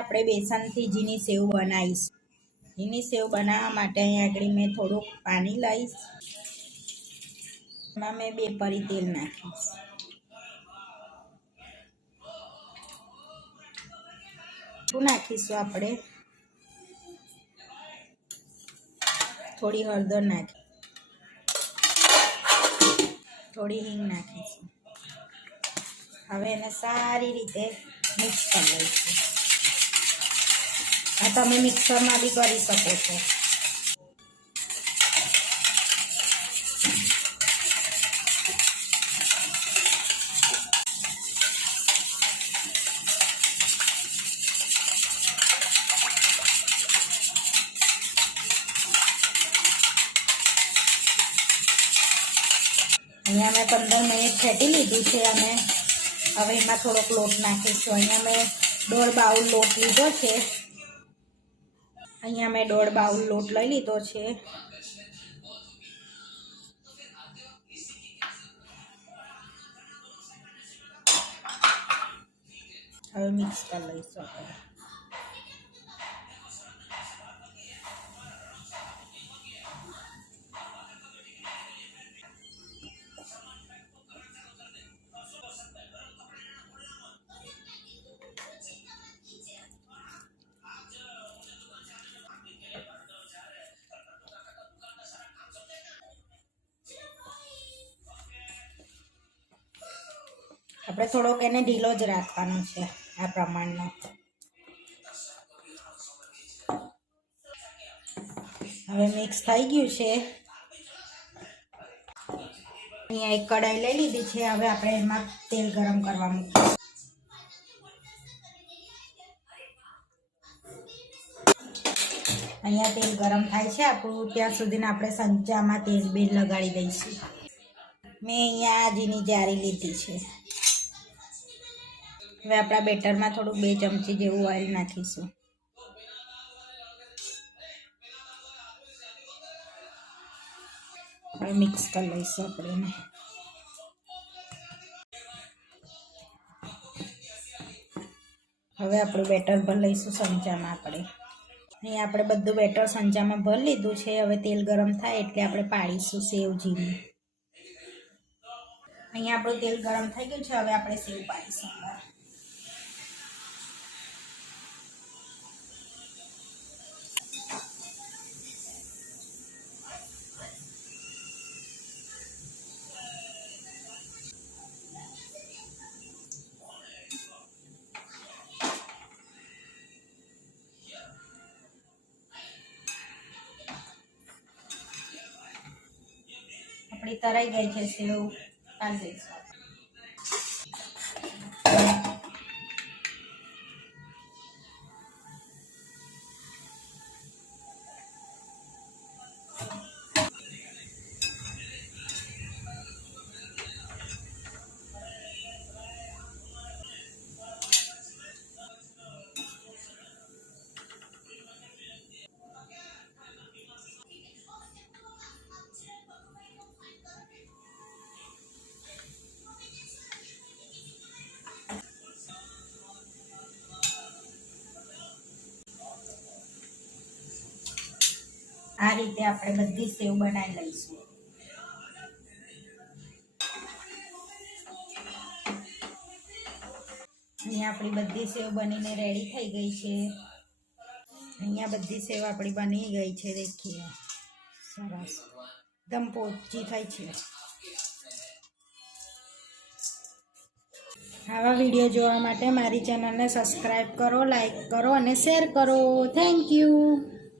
આપણે બેસનથી જીની સેવ બનાવીશું. જીની સેવ બનાવવા માટે અહીં આગળ મેં થોડુંક પાણી લઈશ. એમાં મેં 2 પરી તેલ નાખીશ. નાખીશું આપણે થોડી હળદર નાખી, થોડી હિંગ નાખીશું. હવે એને સારી રીતે મિક્સ કરી લઈશું. આ તમે મિક્સરમાં બી કરી શકો છો. અહીંયા મેં 15 મિનિટ ફેટી લીધું છે. અમે હવે એમાં થોડોક લોટ નાખીશું. અહીંયા મેં 1.5 બાઉલ લોટ લીધો છે. અહીંયા મેં 1.5 બાઉલ લોટ લઈ લીધો છે. હવે મિક્સ કરી લઈશું આપણે. આપણે થોડોક એને ઢીલો જ રાખવાનો છે આ પ્રમાણનો. હવે મિક્સ થઈ ગયું છે. અહીંયા એક કઢાઈ લઈ લીધી છે. હવે આપણે એમાં તેલ ગરમ કરવા મૂકીશું. અહીંયા તેલ ગરમ થાય છે આપણું ત્યાં સુધીને આપણે સંચામાં તેલ બેલ લગાડી દઈશું. મેં અહીંયા જીની જારી લીધી છે. હવે આપણા બેટરમાં થોડુંક 2 ચમચી જેવું ઓઇલ નાખીશું. હવે મિક્સ કરી લઈશું આપણે. હવે આપણું બેટર ભરી લઈશું સંચામાં. અહીંયા આપણે બધું બેટર સંચામાં ભરી લીધું છે. હવે તેલ ગરમ થાય એટલે આપણે પાડીશું સેવ જીની. અહીંયા આપણું તેલ ગરમ થઈ ગયું છે. હવે આપણે સેવ પાડીશું. આપણી તરાઈ ગઈ છે સેવ. કાઢી દઈશું. આ રીતે આપણે બધી સેવ બનાવી લઈશું. અહીંયા આપણી બધી સેવ બનીને રેડી થઈ ગઈ છે. અહીંયા બધી સેવ આપણી બની ગઈ છે. દેખીએ સરસ એકદમ પોચી થઈ છે. આવા વિડીયો જોવા માટે મારી ચેનલને સબસ્ક્રાઈબ કરો, લાઈક કરો અને શેર કરો. Thank you.